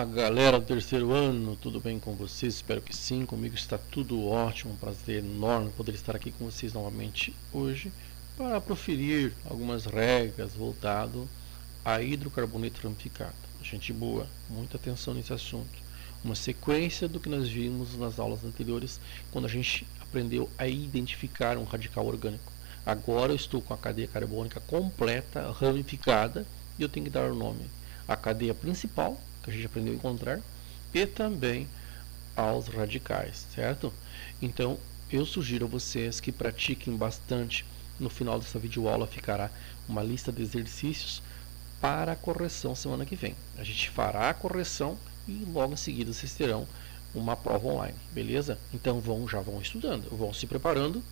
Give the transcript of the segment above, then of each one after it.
Olá, galera do terceiro ano, tudo bem com vocês? Espero que sim, comigo está tudo ótimo, um prazer enorme poder estar aqui com vocês novamente hoje para proferir algumas regras voltado a hidrocarboneto ramificado. Gente boa, muita atenção nesse assunto. Uma sequência do que nós vimos nas aulas anteriores, quando a gente aprendeu a identificar um radical orgânico. Agora eu estou com a cadeia carbônica completa, ramificada, e eu tenho que dar o nome à cadeia principal, que a gente aprendeu a encontrar, e também aos radicais, certo? Então, eu sugiro a vocês que pratiquem bastante. No final dessa videoaula ficará uma lista de exercícios para a correção semana que vem. A gente fará a correção e logo em seguida vocês terão uma prova online, beleza? Então já vão estudando, vão se preparando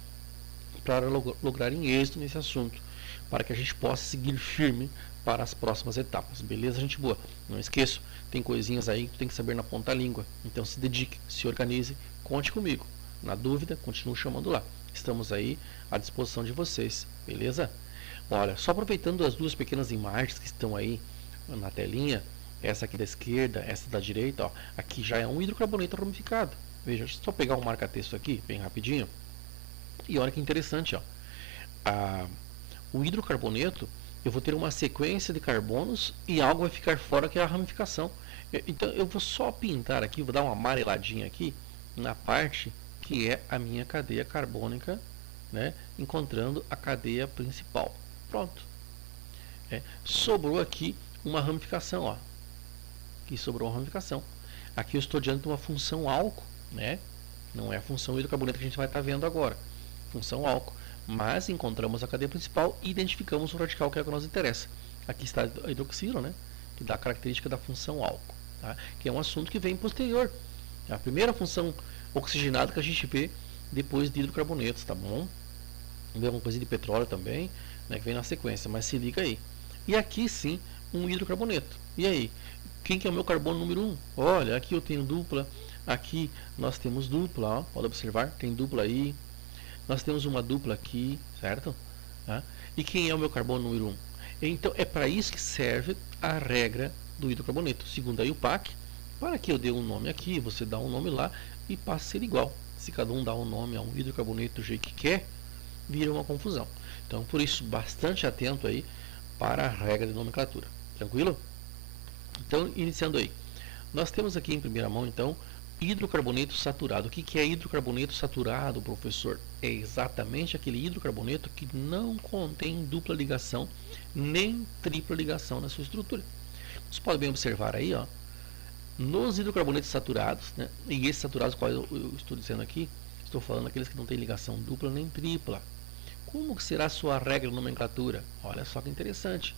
para lograrem êxito nesse assunto, para que a gente possa seguir firme para as próximas etapas, beleza, gente boa? Não esqueça, tem coisinhas aí que tem que saber na ponta da língua, então se dedique, se organize, conte comigo. Na dúvida, continue chamando lá. Estamos aí à disposição de vocês, beleza? Olha, só aproveitando as duas pequenas imagens que estão aí na telinha, essa aqui da esquerda, essa da direita, ó, aqui já é um hidrocarboneto ramificado. Veja, só pegar um marca-texto aqui, bem rapidinho. E olha que interessante, ó. O hidrocarboneto, eu vou ter uma sequência de carbonos e algo vai ficar fora, que é a ramificação. Então eu vou só pintar aqui, vou dar uma amareladinha aqui na parte que é a minha cadeia carbônica, né, encontrando a cadeia principal. Pronto. Sobrou aqui uma ramificação, ó. Aqui sobrou uma ramificação. Aqui eu estou diante de uma função álcool, né? Não é a função hidrocarboneto que a gente vai estar vendo agora. Função álcool. Mas encontramos a cadeia principal e identificamos o radical que é o que nos interessa. Aqui está a hidroxilo, né? Que dá a característica da função álcool, tá? Que é um assunto que vem posterior. É a primeira função oxigenada que a gente vê depois de hidrocarbonetos, tá bom? Uma coisa de petróleo também, né, que vem na sequência, mas se liga aí. E aqui sim, um hidrocarboneto. E aí? Quem que é o meu carbono número 1? Olha, aqui eu tenho dupla, aqui nós temos dupla, ó, pode observar, tem dupla aí. Nós temos uma dupla aqui, certo? E quem é o meu carbono número 1? Então, é para isso que serve a regra do hidrocarboneto. Segundo a IUPAC, para que eu dê um nome aqui, você dá um nome lá e passa a ser igual. Se cada um dá um nome a um hidrocarboneto do jeito que quer, vira uma confusão. Então, por isso, bastante atento aí para a regra de nomenclatura. Tranquilo? Então, iniciando aí. Nós temos aqui em primeira mão, então, hidrocarboneto saturado. O que é hidrocarboneto saturado, professor? É exatamente aquele hidrocarboneto que não contém dupla ligação nem tripla ligação na sua estrutura. Você pode bem observar aí, ó, nos hidrocarbonetos saturados, né, e esses saturados, quais eu estou dizendo aqui, estou falando aqueles que não têm ligação dupla nem tripla. Como que será a sua regra de nomenclatura? Olha só que interessante.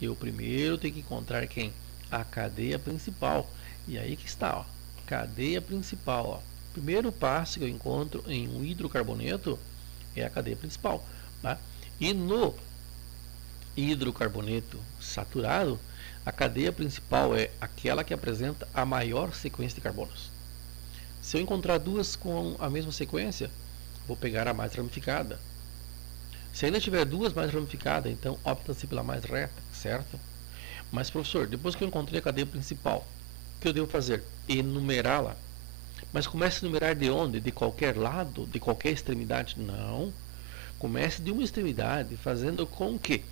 Eu primeiro tenho que encontrar quem? A cadeia principal. E aí que está, ó. Cadeia principal, ó. Primeiro passo que eu encontro em um hidrocarboneto é a cadeia principal, tá? E no hidrocarboneto saturado, a cadeia principal é aquela que apresenta a maior sequência de carbonos. Se eu encontrar duas com a mesma sequência, vou pegar a mais ramificada. Se ainda tiver duas mais ramificadas, então opta-se pela mais reta, certo? Mas, professor, depois que eu encontrei a cadeia principal, o que eu devo fazer? Enumerá-la. Mas comece a enumerar de onde? De qualquer lado? De qualquer extremidade? Não. Comece de uma extremidade, fazendo com que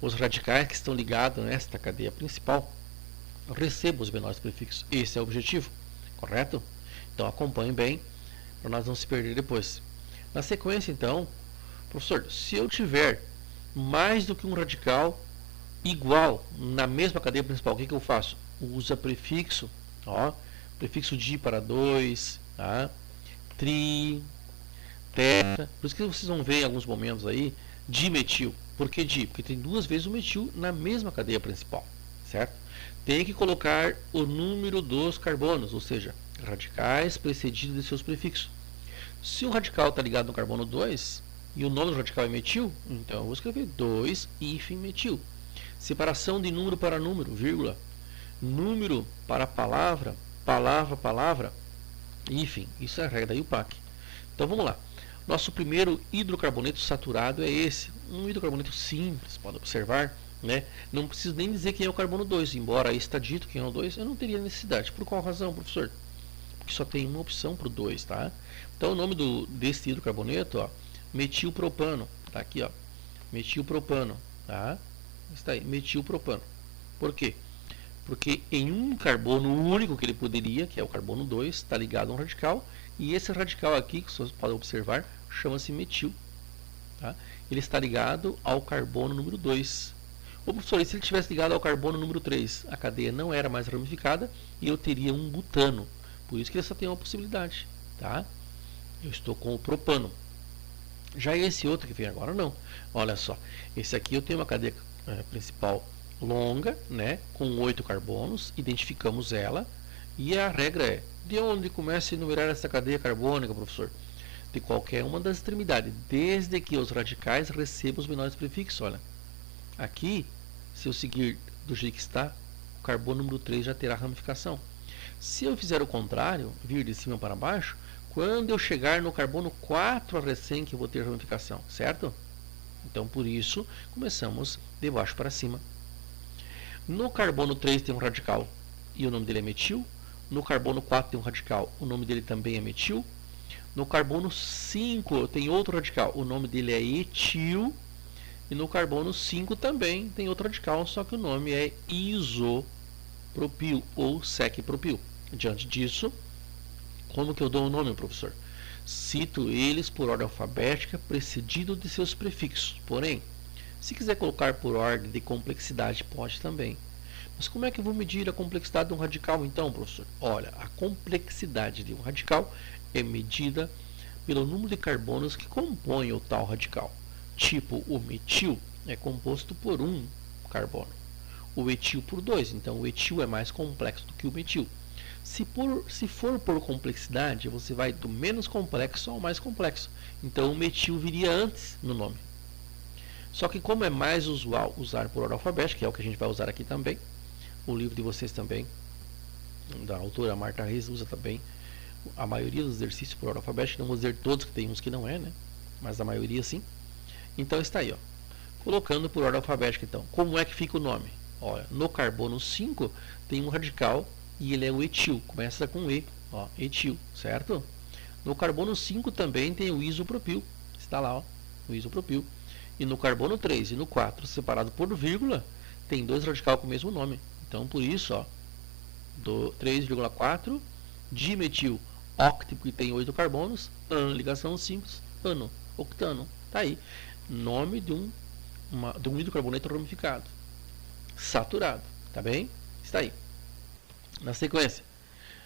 os radicais que estão ligados nesta cadeia principal recebam os menores prefixos. Esse é o objetivo, correto? Então acompanhe bem, para nós não se perder depois. Na sequência, então, professor, se eu tiver mais do que um radical igual na mesma cadeia principal, o que eu faço? Usa prefixo, ó, prefixo di para 2, tá? Tri, tetra. Por isso que vocês vão ver em alguns momentos aí dimetil. Por que di? Porque tem duas vezes o metil na mesma cadeia principal, certo? Tem que colocar o número dos carbonos, ou seja, radicais precedidos de seus prefixos. Se o radical está ligado no carbono 2 e o nome do radical é metil, então eu vou escrever 2-metil. Separação de número para número, vírgula. Número para palavra, palavra, hífen. Isso é a regra da IUPAC. Então vamos lá. Nosso primeiro hidrocarboneto saturado é esse. Um hidrocarboneto simples, pode observar. né? Não preciso nem dizer quem é o carbono 2, embora aí está dito quem é o 2, eu não teria necessidade. Por qual razão, professor? Porque só tem uma opção para o 2, tá? Então o nome desse hidrocarboneto, ó, metilpropano, tá aqui, ó, metilpropano, tá? Está aí, metilpropano. Por quê? Porque em um carbono único que ele poderia, que é o carbono 2, está ligado a um radical, e esse radical aqui, que vocês podem observar, chama-se metil. Tá? Ele está ligado ao carbono número 2. Ô professor, e se ele tivesse ligado ao carbono número 3? A cadeia não era mais ramificada e eu teria um butano. Por isso que ele só tem uma possibilidade. Tá? Eu estou com o propano. Já esse outro que vem agora, não. Olha só, esse aqui eu tenho uma cadeia principal longa, né, com 8 carbonos, identificamos ela, e a regra é, de onde começa a enumerar essa cadeia carbônica, professor? De qualquer uma das extremidades, desde que os radicais recebam os menores prefixos. Olha, aqui, se eu seguir do jeito que está, o carbono número 3 já terá ramificação. Se eu fizer o contrário, vir de cima para baixo, quando eu chegar no carbono 4 a recém que eu vou ter ramificação, certo? Então, por isso, começamos de baixo para cima. No carbono 3 tem um radical e o nome dele é metil. No carbono 4 tem um radical, o nome dele também é metil. No carbono 5 tem outro radical, o nome dele é etil. E no carbono 5 também tem outro radical, só que o nome é isopropil ou secpropil. Diante disso, como que eu dou o nome, professor? Cito eles por ordem alfabética, precedido de seus prefixos. Porém, se quiser colocar por ordem de complexidade, pode também. Mas como é que eu vou medir a complexidade de um radical então, professor? Olha, a complexidade de um radical é medida pelo número de carbonos que compõem o tal radical. Tipo, o metil é composto por um carbono. O etil por 2, então o etil é mais complexo do que o metil. Se for por complexidade, você vai do menos complexo ao mais complexo. Então o metil viria antes no nome. Só que como é mais usual usar por ordem alfabética, que é o que a gente vai usar aqui também, o livro de vocês também, da autora Marta Reis, usa também a maioria dos exercícios por ordem alfabética, não vou dizer todos, que tem uns que não é, né? Mas a maioria sim. Então está aí, ó. Colocando por ordem alfabética então. Como é que fica o nome? Olha, no carbono 5 tem um radical e ele é o etil, começa com E, ó, etil, certo? No carbono 5 também tem o isopropil, está lá, ó, o isopropil. E no carbono 3 e no 4, separado por vírgula, tem dois radicais com o mesmo nome. Então, por isso, ó, do 3,4 dimetil óctico, que tem 8 carbonos, ligação simples, ano, octano. Tá aí. Nome de um hidrocarboneto ramificado. Saturado. Tá bem? Está aí. Na sequência,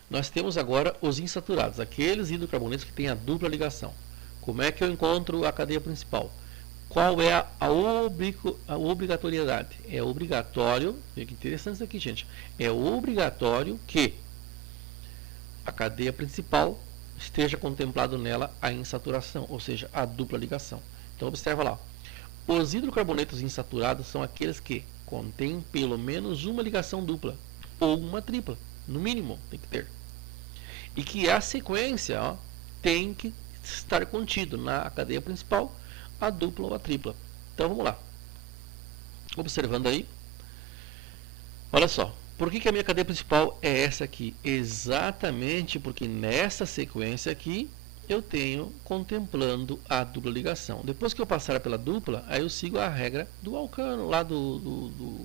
nós temos agora os insaturados, aqueles hidrocarbonetos que têm a dupla ligação. Como é que eu encontro a cadeia principal? Qual é a obrigatoriedade? É obrigatório, veja que interessante isso aqui, gente. É obrigatório que a cadeia principal esteja contemplado nela a insaturação, ou seja, a dupla ligação. Então observa lá. Os hidrocarbonetos insaturados são aqueles que contêm pelo menos uma ligação dupla ou uma tripla, no mínimo tem que ter. E que a sequência, ó, tem que estar contido na cadeia principal a dupla ou a tripla. Então vamos lá. Observando aí. Olha só. Por que a minha cadeia principal é essa aqui? Exatamente porque nessa sequência aqui eu tenho contemplando a dupla ligação. Depois que eu passar pela dupla, aí eu sigo a regra do alcano, lá do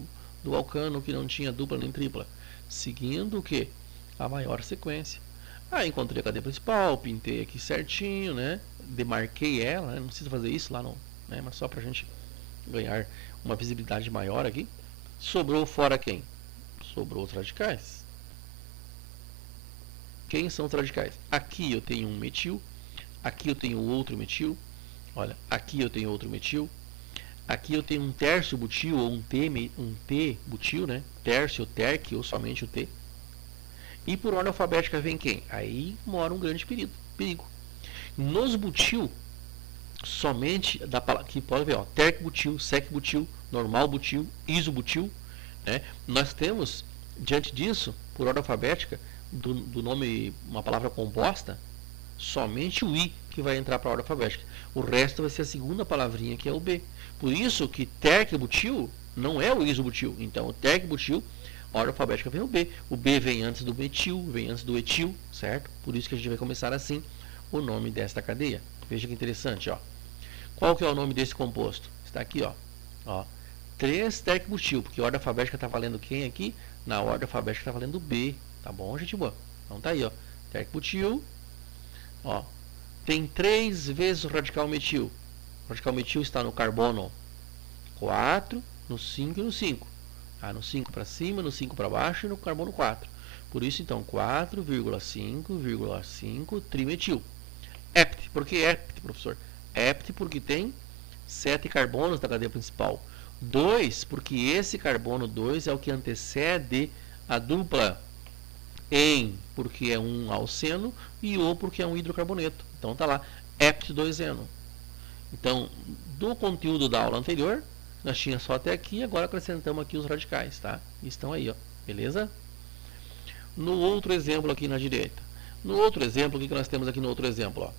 alcano que não tinha dupla nem tripla. Seguindo o que? A maior sequência. Aí encontrei a cadeia principal, pintei aqui certinho, né? Demarquei ela, né? Não precisa fazer isso lá não, né? Mas só para a gente ganhar uma visibilidade maior aqui. Sobrou fora quem? Sobrou os radicais. Quem são os radicais? Aqui eu tenho um metil, aqui eu tenho outro metil, olha, aqui eu tenho outro metil, aqui eu tenho um tércio butil ou um T butil, né? Tércio, terc ou somente o T. E por ordem alfabética vem quem? Aí mora um grande perigo. Nos butil, somente da palavra que pode ver, ó, terc butil, sec butil, normal butil, isobutil, né? Nós temos diante disso, por ordem alfabética, do nome, uma palavra composta, somente o I que vai entrar para a ordem alfabética. O resto vai ser a segunda palavrinha, que é o B. Por isso que terc butil não é o isobutil. Então o tercbutil, a ordem alfabética vem o B. O B vem antes do metil, vem antes do etil, certo? Por isso que a gente vai começar assim o nome desta cadeia. Veja que interessante, ó. Qual que é o nome desse composto? Está aqui, ó. 3-tercbutil, porque a ordem alfabética está valendo quem aqui? Na ordem alfabética está valendo B, tá bom, gente boa? Então tá aí, ó. Tercbutil, ó. Tem 3 vezes o radical metil. O radical metil está no carbono 4, no 5 e no 5. No 5 para cima, no 5 para baixo e no carbono 4. Por isso, então, 4,5,5 trimetil. Hept. Por que hept, professor? Hept porque tem 7 carbonos da cadeia principal. 2, porque esse carbono 2 é o que antecede a dupla. En, porque é um alceno, e O, porque é um hidrocarboneto. Então, tá lá, hept2eno. Então, do conteúdo da aula anterior, nós tínhamos só até aqui, agora acrescentamos aqui os radicais, tá? Estão aí, ó, beleza? No outro exemplo aqui na direita. No outro exemplo, o que nós temos aqui no outro exemplo? Ó?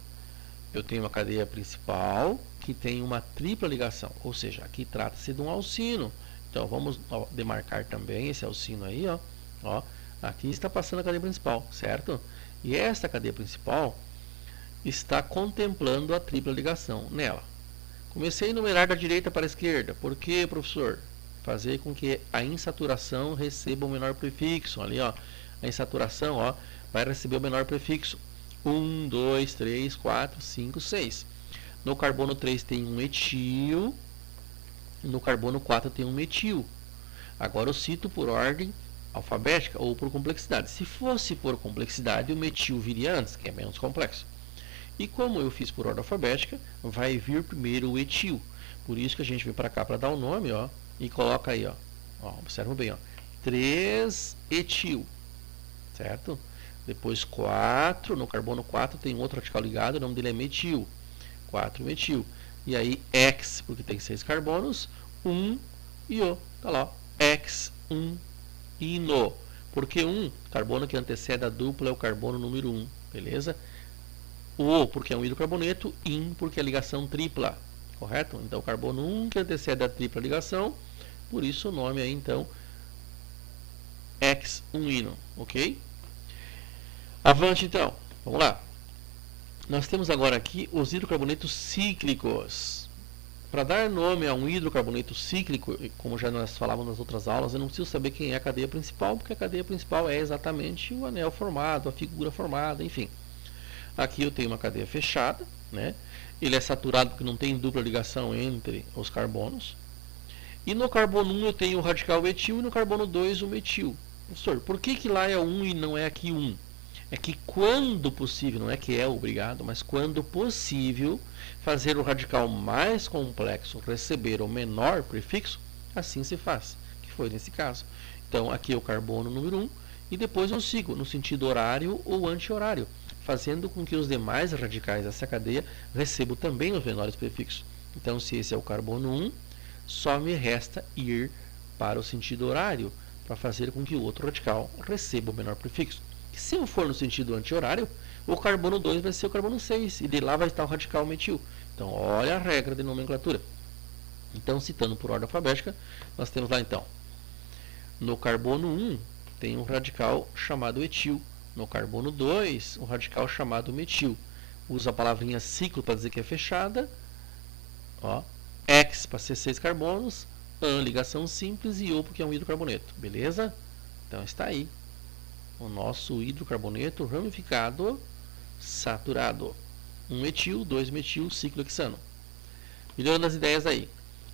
Eu tenho uma cadeia principal que tem uma tripla ligação, ou seja, aqui trata-se de um alcino. Então, vamos demarcar também esse alcino aí, ó. Aqui está passando a cadeia principal, certo? E esta cadeia principal está contemplando a tripla ligação nela. Comecei a enumerar da direita para a esquerda. Por quê, professor? Fazer com que a insaturação receba o menor prefixo. Ali, ó, a insaturação, ó, vai receber o menor prefixo. 1, 2, 3, 4, 5, 6. No carbono 3 tem um etil. No carbono 4 tem um metil. Agora eu cito por ordem alfabética ou por complexidade. Se fosse por complexidade, o metil viria antes, que é menos complexo. E como eu fiz por ordem alfabética, vai vir primeiro o etil. Por isso que a gente vem para cá para dar o nome, ó, e coloca aí, ó. Observa bem, ó. 3-etil, certo? Depois 4, no carbono 4 tem outro radical ligado, o nome dele é metil. 4-metil. E aí X, porque tem 6 carbonos, 1 e O. Tá lá, X1-ino. Porque 1, carbono que antecede a dupla é o carbono número 1, beleza? O, porque é um hidrocarboneto, in, porque é ligação tripla, correto? Então, o carbono 1 que antecede a tripla ligação, por isso o nome aí, então, X1-ino, ok? Avante, então, vamos lá. Nós temos agora aqui os hidrocarbonetos cíclicos. Para dar nome a um hidrocarboneto cíclico, como já nós falávamos nas outras aulas, eu não preciso saber quem é a cadeia principal, porque a cadeia principal é exatamente o anel formado, a figura formada, enfim. Aqui eu tenho uma cadeia fechada, né? Ele é saturado porque não tem dupla ligação entre os carbonos. E no carbono 1 eu tenho o radical etil e no carbono 2 o metil. Professor, por que lá é 1 e não é aqui 1? É que quando possível, não é que é obrigado, mas quando possível, fazer o radical mais complexo receber o menor prefixo, assim se faz, que foi nesse caso. Então aqui é o carbono número 1 e depois eu sigo no sentido horário ou anti-horário, fazendo com que os demais radicais dessa cadeia recebam também os menores prefixos. Então, se esse é o carbono 1, só me resta ir para o sentido horário para fazer com que o outro radical receba o menor prefixo. Se eu for no sentido anti-horário, o carbono 2 vai ser o carbono 6 e de lá vai estar o radical metil. Então, olha a regra de nomenclatura. Então, citando por ordem alfabética, nós temos lá então, no carbono 1 tem um radical chamado etil. No carbono 2, um radical chamado metil. Usa a palavrinha ciclo para dizer que é fechada. Ó, X para ser 6 carbonos. AN, ligação simples. E O, porque é um hidrocarboneto. Beleza? Então está aí o nosso hidrocarboneto ramificado saturado. 1 etil, 2 metil, ciclo hexano. Melhorando as ideias aí.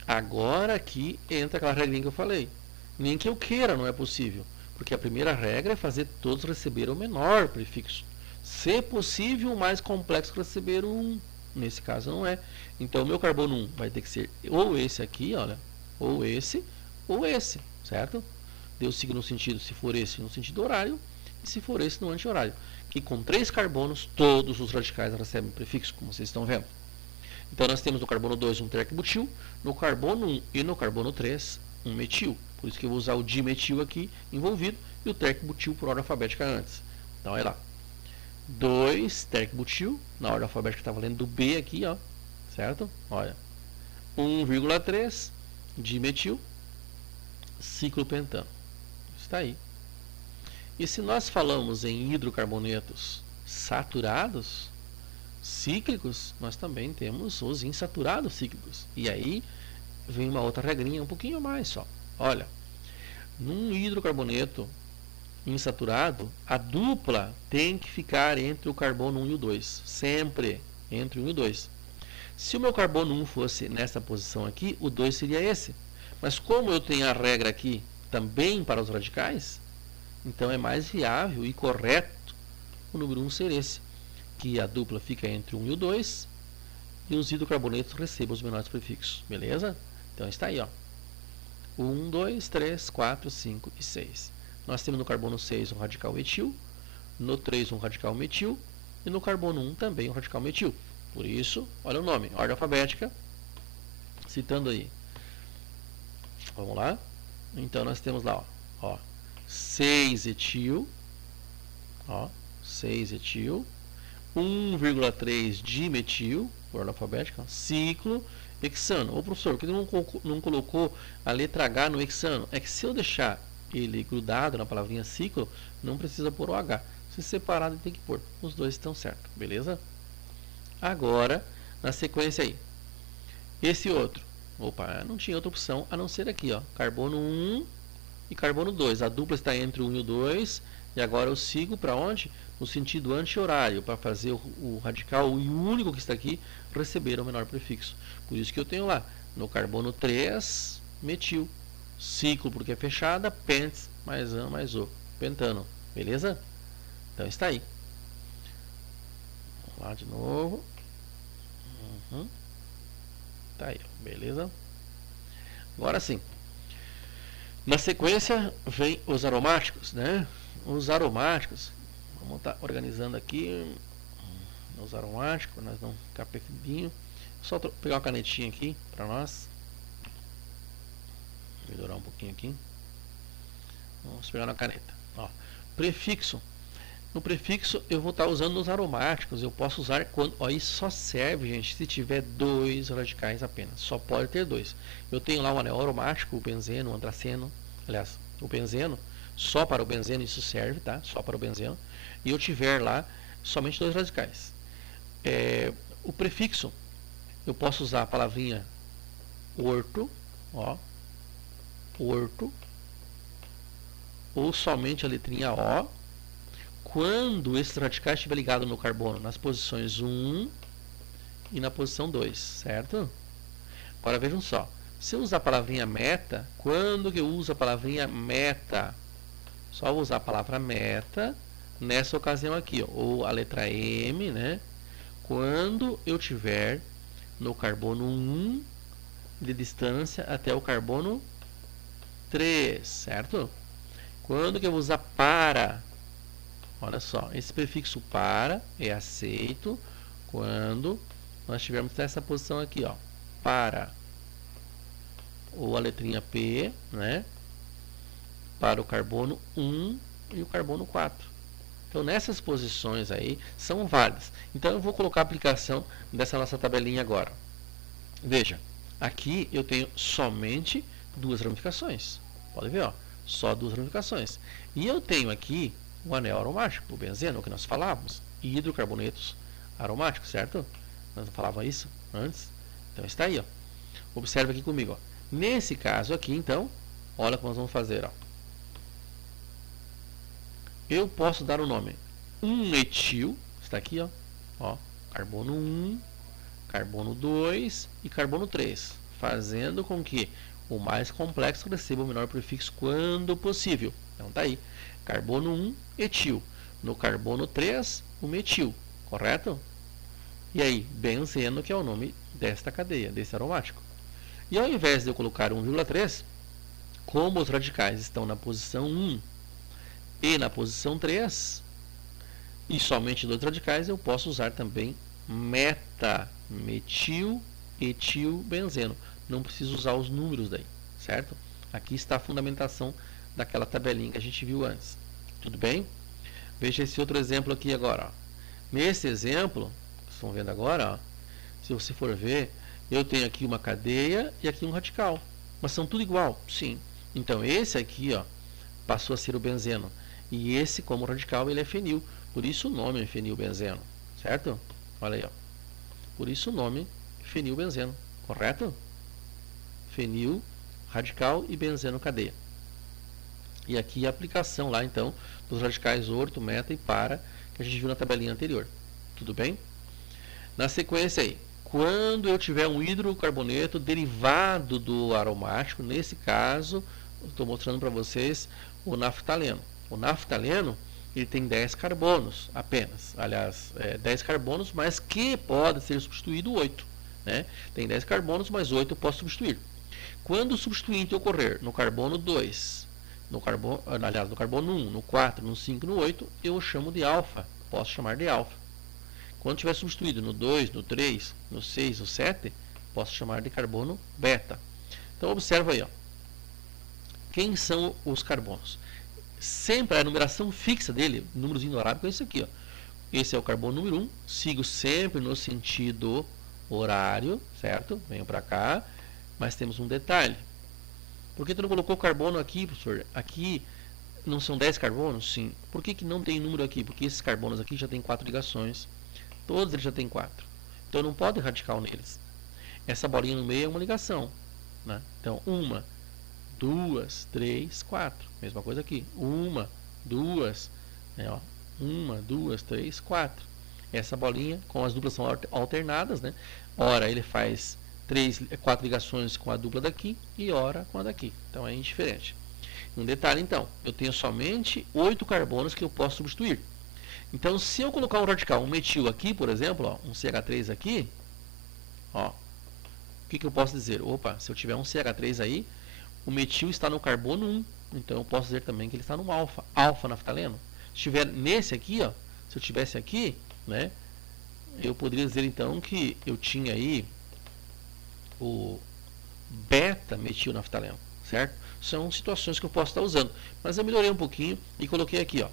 Agora aqui entra aquela regrinha que eu falei. Nem que eu queira, não é possível. Porque a primeira regra é fazer todos receber o menor prefixo. Se possível, o mais complexo receber o 1. Nesse caso não é. Então, o meu carbono 1 vai ter que ser ou esse aqui, olha, ou esse, certo? Deu signo no sentido, se for esse, no sentido horário, e se for esse, no anti-horário. Que com 3 carbonos, todos os radicais recebem prefixo, como vocês estão vendo. Então, nós temos no carbono 2 um tercbutil, no carbono 1 e no carbono 3 um metil. Por isso que eu vou usar o dimetil aqui envolvido e o tercbutil por ordem alfabética antes. Então, olha lá. 2 tercbutil, na ordem alfabética está valendo do B aqui, ó, certo? Olha. 1,3 dimetil, ciclopentano. Está aí. E se nós falamos em hidrocarbonetos saturados, cíclicos, nós também temos os insaturados cíclicos. E aí vem uma outra regrinha, um pouquinho mais só. Olha, num hidrocarboneto insaturado, a dupla tem que ficar entre o carbono 1 e o 2. Sempre entre 1 e o 2. Se o meu carbono 1 fosse nessa posição aqui, o 2 seria esse. Mas como eu tenho a regra aqui também para os radicais, então é mais viável e correto o número 1 ser esse, que a dupla fica entre 1 e o 2 e os hidrocarbonetos recebam os menores prefixos. Beleza? Então está aí, ó. 1, 2, 3, 4, 5 e 6. Nós temos no carbono 6 um radical etil, no 3 um radical metil e no carbono 1 também um radical metil. Por isso, olha o nome, ordem alfabética, citando aí. Vamos lá? Então nós temos lá, ó 6 etil, ó, 6 etil, 1,3 dimetil, ordem alfabética, ciclo, hexano. Ô professor, por que não colocou a letra H no hexano? É que se eu deixar ele grudado na palavrinha ciclo, não precisa pôr o H. Se separado, tem que pôr. Os dois estão certos, beleza? Agora, na sequência aí, esse outro. Opa, não tinha outra opção a não ser aqui, ó, carbono 1 e carbono 2. A dupla está entre o 1 e o 2. E agora eu sigo para onde? No sentido anti-horário, para fazer o radical e o único que está aqui receber o menor prefixo. Por isso que eu tenho lá, no carbono 3, metil. Ciclo porque é fechada, pentes, mais an, mais o. Pentano. Beleza? Então está aí. Vamos lá de novo. Tá aí, beleza? Agora sim. Na sequência vem os aromáticos, né? Os aromáticos, vamos estar organizando aqui os aromáticos, nós vamos ficar pequenininho. Só pegar uma canetinha aqui para nós. Melhorar um pouquinho aqui. Vamos pegar na caneta. Ó, prefixo. No prefixo eu vou estar usando os aromáticos. Eu posso usar quando. Ó, isso só serve, gente, se tiver 2 radicais apenas. Só pode ter 2. Eu tenho lá um anel aromático, o benzeno, o antraceno. Aliás, o benzeno. Só para o benzeno isso serve, tá? Só para o benzeno. E eu tiver lá somente 2 radicais. O prefixo, eu posso usar a palavrinha orto, ó, orto, ou somente a letrinha O, quando esse radical estiver ligado no carbono nas posições 1 e na posição 2, certo? Agora vejam só, se eu usar a palavrinha meta, quando que eu uso a palavrinha meta? Só vou usar a palavra meta nessa ocasião aqui, ó, ou a letra M, né? Quando eu tiver no carbono 1 de distância até o carbono 3, certo? Quando que eu vou usar para? Olha só, esse prefixo para é aceito quando nós tivermos nessa posição aqui, ó, para, ou a letrinha P, né? Para o carbono 1 e o carbono 4. Então, nessas posições aí, são válidas. Então, eu vou colocar a aplicação dessa nossa tabelinha agora. Veja, aqui eu tenho somente 2 ramificações. Pode ver, ó, só 2 ramificações. E eu tenho aqui o anel aromático, o benzeno, o que nós falávamos, e hidrocarbonetos aromáticos, certo? Nós não falávamos isso antes. Então, está aí, ó. Observe aqui comigo, ó. Nesse caso aqui, então, olha o que nós vamos fazer, ó. Eu posso dar o nome 1-etil, está aqui, ó, carbono 1, carbono 2 e carbono 3, fazendo com que o mais complexo receba o menor prefixo quando possível. Então tá aí, carbono 1, etil, no carbono 3, o metil, correto? E aí, benzeno, que é o nome desta cadeia, desse aromático. E ao invés de eu colocar 1,3, como os radicais estão na posição 1, e na posição 3, e somente 2 radicais, eu posso usar também meta, metil, etil, benzeno. Não preciso usar os números daí, certo? Aqui está a fundamentação daquela tabelinha que a gente viu antes. Tudo bem? Veja esse outro exemplo aqui agora. Ó. Nesse exemplo, vocês estão vendo agora, ó, se você for ver, eu tenho aqui uma cadeia e aqui um radical. Mas são tudo igual? Sim. Então esse aqui, ó, passou a ser o benzeno. E esse, como radical, ele é fenil. Por isso o nome é fenilbenzeno, certo? Olha aí, ó. Por isso o nome fenilbenzeno, correto? Fenil, radical e benzeno cadeia. E aqui a aplicação lá, então, dos radicais orto, meta e para, que a gente viu na tabelinha anterior. Tudo bem? Na sequência aí, quando eu tiver um hidrocarboneto derivado do aromático, nesse caso, estou mostrando para vocês o naftaleno. O naftaleno, ele tem 10 carbonos apenas. Aliás, 10 carbonos, mas que pode ser substituído 8. Né? Tem 10 carbonos, mas 8 eu posso substituir. Quando o substituinte ocorrer no carbono 2, no carbono 1, no 4, no 5, no 8, eu chamo de alfa. Posso chamar de alfa. Quando tiver substituído no 2, no 3, no 6, no 7, posso chamar de carbono beta. Então observa aí, ó. Quem são os carbonos? Sempre a numeração fixa dele, númerozinho do arábico, é isso aqui, ó. Esse é o carbono número 1, sigo sempre no sentido horário, certo? Venho para cá, mas temos um detalhe. Por que tu não colocou carbono aqui, professor? Aqui não são 10 carbonos? Sim. Por que não tem número aqui? Porque esses carbonos aqui já tem 4 ligações. Todos eles já têm 4. Então não pode radical neles. Essa bolinha no meio é uma ligação. Né? Então, 1, 2, 3, 4. Mesma coisa aqui. 1, 2, 1, 2, 3, 4. Essa bolinha, com as duplas são alternadas, né? Ora ele faz 4 ligações com a dupla daqui e ora com a daqui. Então é indiferente. Um detalhe então, eu tenho somente 8 carbonos que eu posso substituir. Então se eu colocar um radical, um metil aqui, por exemplo, ó, um CH3 aqui, ó, o que eu posso dizer? Opa, se eu tiver um CH3 aí, o metil está no carbono 1, então eu posso dizer também que ele está no alfa, alfa-naftaleno. Se estiver nesse aqui, ó, se eu tivesse aqui, né, eu poderia dizer então que eu tinha aí o beta-metilnaftaleno, certo? São situações que eu posso estar usando, mas eu melhorei um pouquinho e coloquei aqui,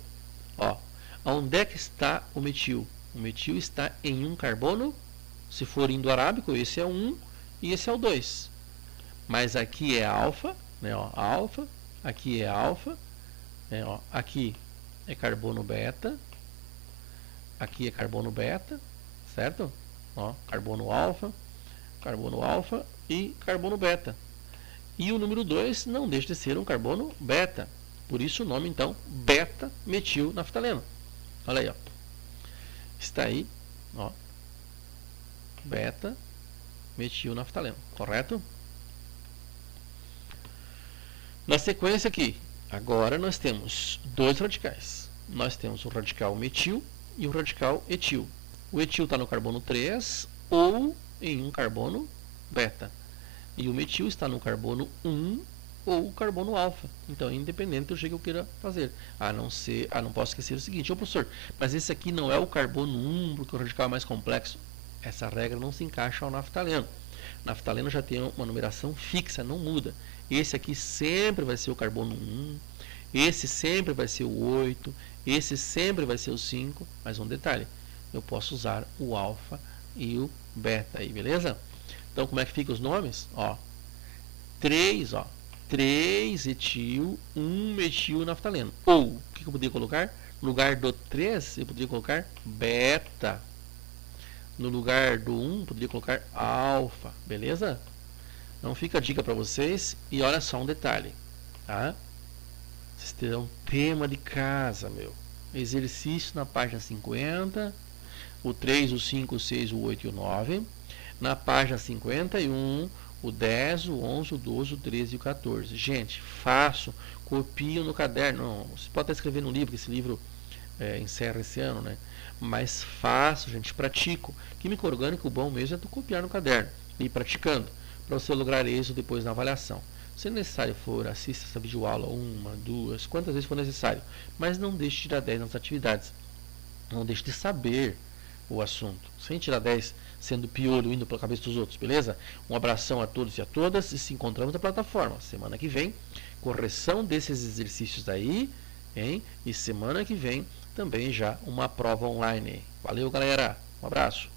ó, onde é que está o metil? O metil está em um carbono, se for indo-arábico, esse é o 1 e esse é o 2. Mas aqui é alfa, né, ó, alfa, aqui é alfa, né, ó, aqui é carbono beta, aqui é carbono beta, certo? Ó, carbono alfa e carbono beta. E o número 2 não deixa de ser um carbono beta. Por isso o nome então beta-metilnaftaleno. Olha aí, ó. Está aí, ó. Beta-metilnaftaleno, correto? Na sequência aqui, agora nós temos dois radicais. Nós temos o radical metil e o radical etil. O etil está no carbono 3 ou em um carbono beta. E o metil está no carbono 1 ou carbono alfa. Então, independente do jeito que eu queira fazer. Não posso esquecer o seguinte, professor, mas esse aqui não é o carbono 1, porque o radical é mais complexo. Essa regra não se encaixa ao naftaleno. O naftaleno já tem uma numeração fixa, não muda. Esse aqui sempre vai ser o carbono 1, esse sempre vai ser o 8, esse sempre vai ser o 5, mas um detalhe, eu posso usar o alfa e o beta aí, beleza? Então, como é que fica os nomes? Ó, 3 etil, 1 metilnaftaleno. Ou, o que eu poderia colocar? No lugar do 3, eu poderia colocar beta. No lugar do 1, poderia colocar alfa, beleza? Então, fica a dica para vocês. E olha só um detalhe, tá? Vocês terão tema de casa, meu. Exercício na página 50, o 3, o 5, o 6, o 8 e o 9. Na página 51, o 10, o 11, o 12, o 13 e o 14. Gente, faço, copio no caderno. Não, você pode até escrever no livro, que esse livro encerra esse ano, né? Mas faço, gente, pratico. Química orgânica, o bom mesmo é tu copiar no caderno e ir praticando, para você lograr êxito depois na avaliação. Se necessário for, assista essa videoaula 1, 2, quantas vezes for necessário. Mas não deixe de tirar 10 nas atividades. Não deixe de saber o assunto. Sem tirar 10 sendo piolho, indo pela cabeça dos outros, beleza? Um abração a todos e a todas e se encontramos na plataforma. Semana que vem, correção desses exercícios daí, hein? E semana que vem também já uma prova online. Valeu, galera. Um abraço.